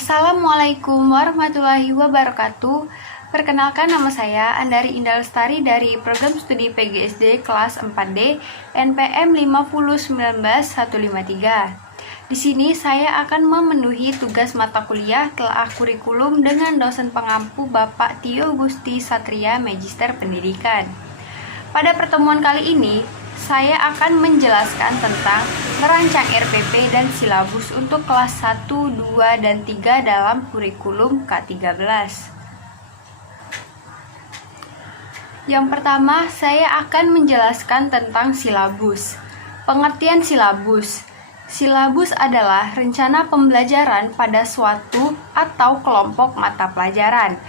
Assalamualaikum warahmatullahi wabarakatuh. Perkenalkan, nama saya Andari Indah Lestari dari Program Studi PGSD kelas 4D NPM 5019153. Di sini saya akan memenuhi tugas mata kuliah telah kurikulum dengan dosen pengampu Bapak Tio Gusti Satria, Magister Pendidikan. Pada pertemuan kali ini, saya akan menjelaskan tentang merancang RPP dan silabus untuk kelas 1, 2, dan 3 dalam kurikulum K13. Yang pertama, saya akan menjelaskan tentang silabus. Pengertian silabus. Silabus adalah rencana pembelajaran pada suatu atau kelompok mata pelajaran,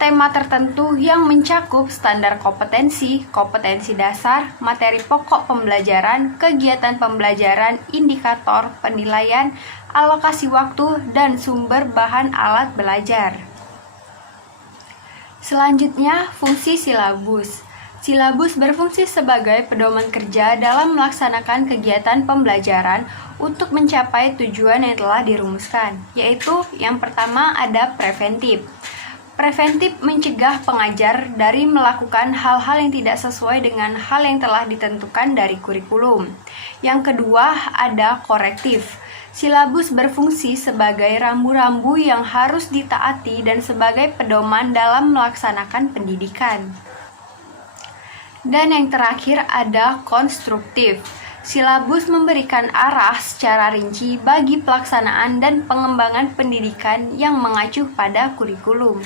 tema tertentu yang mencakup standar kompetensi, kompetensi dasar, materi pokok pembelajaran, kegiatan pembelajaran, indikator, penilaian, alokasi waktu, dan sumber bahan alat belajar. Selanjutnya, fungsi silabus. Silabus berfungsi sebagai pedoman kerja dalam melaksanakan kegiatan pembelajaran untuk mencapai tujuan yang telah dirumuskan, yaitu yang pertama ada preventif. Preventif mencegah pengajar dari melakukan hal-hal yang tidak sesuai dengan hal yang telah ditentukan dari kurikulum. Yang kedua ada korektif. Silabus berfungsi sebagai rambu-rambu yang harus ditaati dan sebagai pedoman dalam melaksanakan pendidikan. Dan yang terakhir ada konstruktif. Silabus memberikan arah secara rinci bagi pelaksanaan dan pengembangan pendidikan yang mengacu pada kurikulum.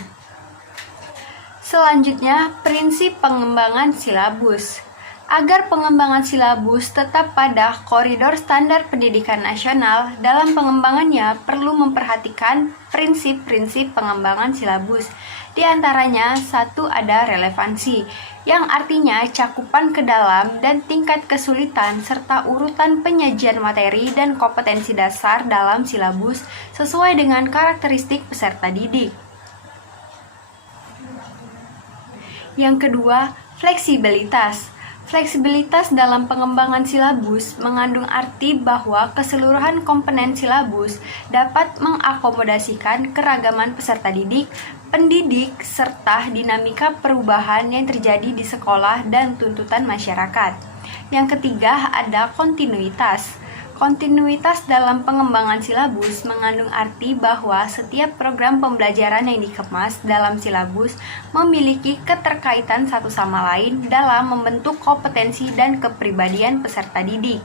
Selanjutnya, prinsip pengembangan silabus. Agar pengembangan silabus tetap pada koridor standar pendidikan nasional, dalam pengembangannya perlu memperhatikan prinsip-prinsip pengembangan silabus. Di antaranya, satu ada relevansi, yang artinya cakupan ke dalam dan tingkat kesulitan serta urutan penyajian materi dan kompetensi dasar dalam silabus sesuai dengan karakteristik peserta didik. Yang kedua, fleksibilitas. Fleksibilitas dalam pengembangan silabus mengandung arti bahwa keseluruhan komponen silabus dapat mengakomodasikan keragaman peserta didik, pendidik, serta dinamika perubahan yang terjadi di sekolah dan tuntutan masyarakat. Yang ketiga ada kontinuitas. Kontinuitas dalam pengembangan silabus mengandung arti bahwa setiap program pembelajaran yang dikemas dalam silabus memiliki keterkaitan satu sama lain dalam membentuk kompetensi dan kepribadian peserta didik.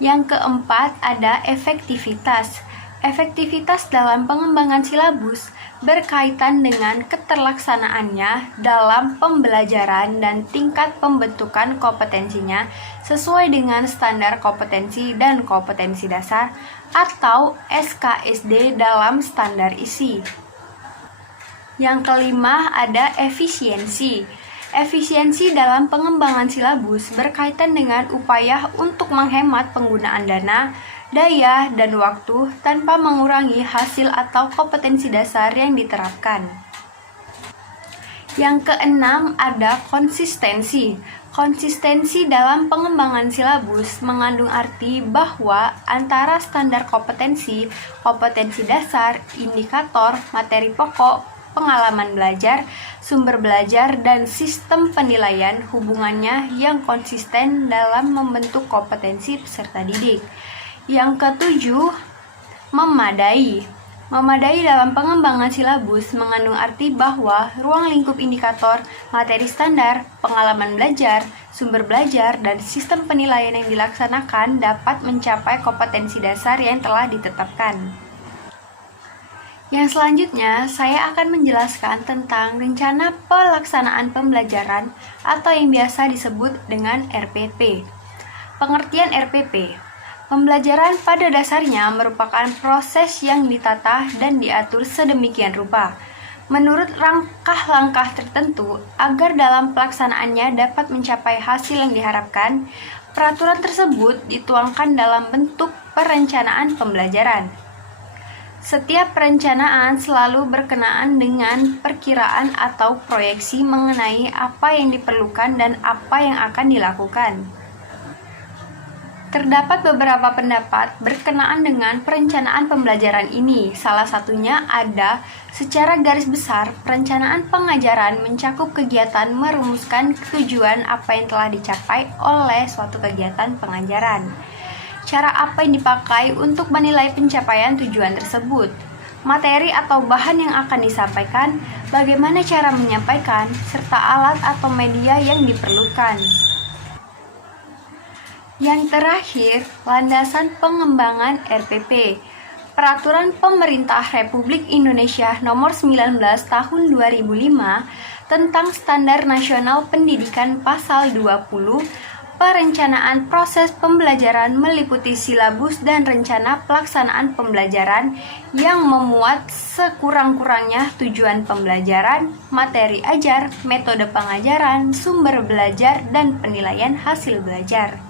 Yang keempat ada efektivitas. Efektivitas dalam pengembangan silabus berkaitan dengan keterlaksanaannya dalam pembelajaran dan tingkat pembentukan kompetensinya sesuai dengan standar kompetensi dan kompetensi dasar atau SKSD dalam standar isi. Yang kelima ada efisiensi. Efisiensi dalam pengembangan silabus berkaitan dengan upaya untuk menghemat penggunaan dana, daya, dan waktu tanpa mengurangi hasil atau kompetensi dasar yang diterapkan. Yang keenam ada konsistensi. Konsistensi dalam pengembangan silabus mengandung arti bahwa antara standar kompetensi, kompetensi dasar, indikator, materi pokok, pengalaman belajar, sumber belajar, dan sistem penilaian hubungannya yang konsisten dalam membentuk kompetensi peserta didik. Yang ketujuh, memadai. Memadai dalam pengembangan silabus mengandung arti bahwa ruang lingkup indikator, materi standar, pengalaman belajar, sumber belajar, dan sistem penilaian yang dilaksanakan dapat mencapai kompetensi dasar yang telah ditetapkan. Yang selanjutnya, saya akan menjelaskan tentang rencana pelaksanaan pembelajaran atau yang biasa disebut dengan RPP. Pengertian RPP. Pembelajaran pada dasarnya merupakan proses yang ditata dan diatur sedemikian rupa, menurut langkah-langkah tertentu agar dalam pelaksanaannya dapat mencapai hasil yang diharapkan. Peraturan tersebut dituangkan dalam bentuk perencanaan pembelajaran. Setiap perencanaan selalu berkenaan dengan perkiraan atau proyeksi mengenai apa yang diperlukan dan apa yang akan dilakukan. Terdapat beberapa pendapat berkenaan dengan perencanaan pembelajaran ini. Salah satunya ada, secara garis besar, perencanaan pengajaran mencakup kegiatan merumuskan tujuan apa yang telah dicapai oleh suatu kegiatan pengajaran. Cara apa yang dipakai untuk menilai pencapaian tujuan tersebut, materi atau bahan yang akan disampaikan, bagaimana cara menyampaikan, serta alat atau media yang diperlukan. Yang terakhir, landasan pengembangan RPP. Peraturan Pemerintah Republik Indonesia Nomor 19 Tahun 2005 tentang Standar Nasional Pendidikan Pasal 20, perencanaan proses pembelajaran meliputi silabus dan rencana pelaksanaan pembelajaran yang memuat sekurang-kurangnya tujuan pembelajaran, materi ajar, metode pengajaran, sumber belajar, dan penilaian hasil belajar.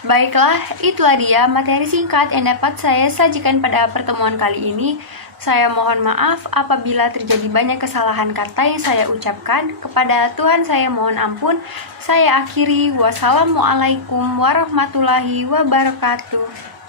Baiklah, itulah dia materi singkat yang dapat saya sajikan pada pertemuan kali ini. Saya mohon maaf apabila terjadi banyak kesalahan kata yang saya ucapkan. Kepada Tuhan saya mohon ampun. Saya akhiri. Wassalamualaikum warahmatullahi wabarakatuh.